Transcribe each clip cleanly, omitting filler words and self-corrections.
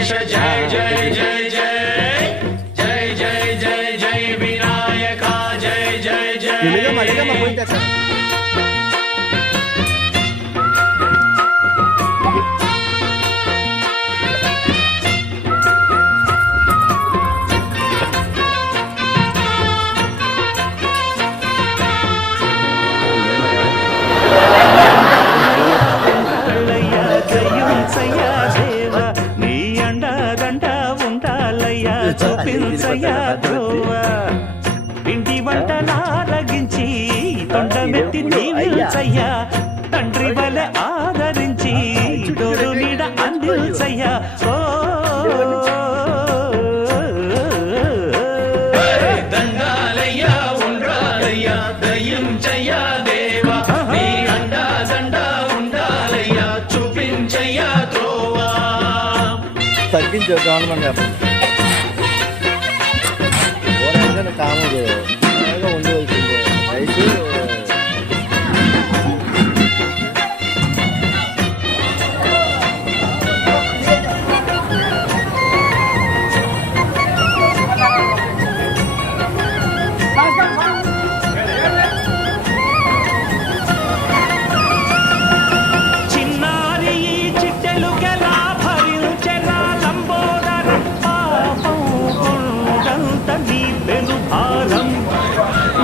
गणेश जय जय जय जय जय जय जय जय विनायका जय जय जय చూపించయ్యా ద్రోవా ఇంటి వంటలారగించి తొండమెత్తి నీవిల్చయ్యా తండ్రి వలె ఆదరించి తోడు నీడ అందిల్చయ్యా ఓ దండాలయ్యా ఉండాలయ్యా దయించయ్యా దేవా నీ అండా దండా ఉండాలయ్యా చూపించయ్యా ద్రోవా తగ్గించే గవర్నమెంట్ కాముడు ఉండవలసిందే రైతు చిన్నారి చిట్టెలు గెలా భరించెరా లంబోదరం పాపం కొండంత నీ పెను భారం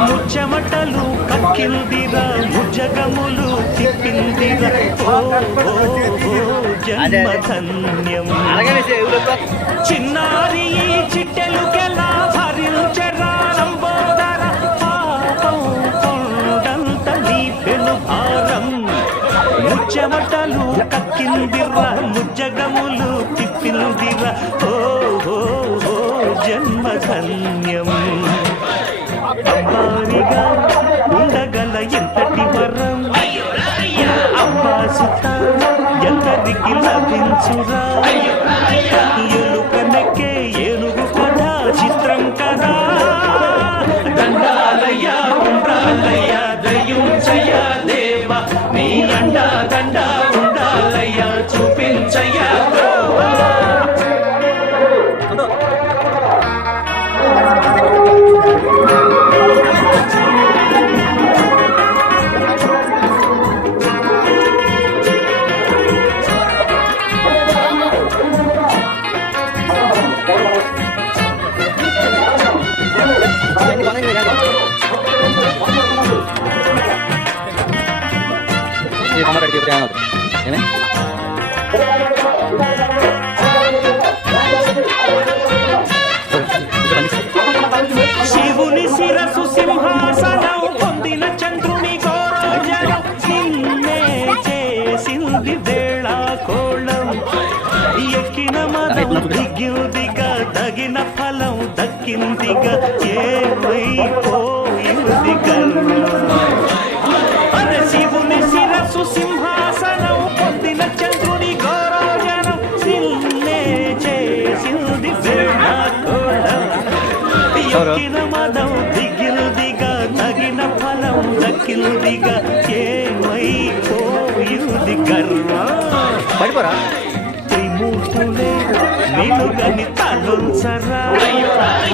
ముచ్చమటలు కక్కిందిరా ముజగములు తిప్పిందిరా జన్మధన్యం చిన్నారి చిట్టెలు గెలా భరించెరా లంబోదర పాపం కొండంత నీ పెను భారం ముచ్చమటలు కక్కిందిరా ముజ్జగములు తిప్పిందిరా ఓ జన్మధన్యం అబ్బారిగా ఉండగల ఎంతటి వరం అబ్బా సుత ఎంతటికి లభించురా ఎలుకనెక్కే ఏనుగు కథ చిత్రం కదా దండాలయ్యా ఉండాలయ్యా దయించయ్యా దేవా నీ అండా దండా ఉండాలయ్యా చూపించయ్యా ద్రోవా శివుని శిరసు సింహాసనం పొందిన చంద్రుని గౌరవజనం నిన్నే చేసింది వేళ కోళం ఎక్కిన మదం దిగిందిగా తగిన ఫలం దక్కిందిగా ఏమైపోయింది గర్వం అరే శివుని శిరసు సింహాసనం పొందిన చంద్రుని గౌరవజనం నిన్నే చేసింది వేళ కోళం ఎక్కిన మదం దిగిల్దిగా తగిన ఫలం దక్కిల్దిగా ఏమైపోయింది గర్వం పడిపోరా త్రిమూర్తులే నిలుగని తలుంచరా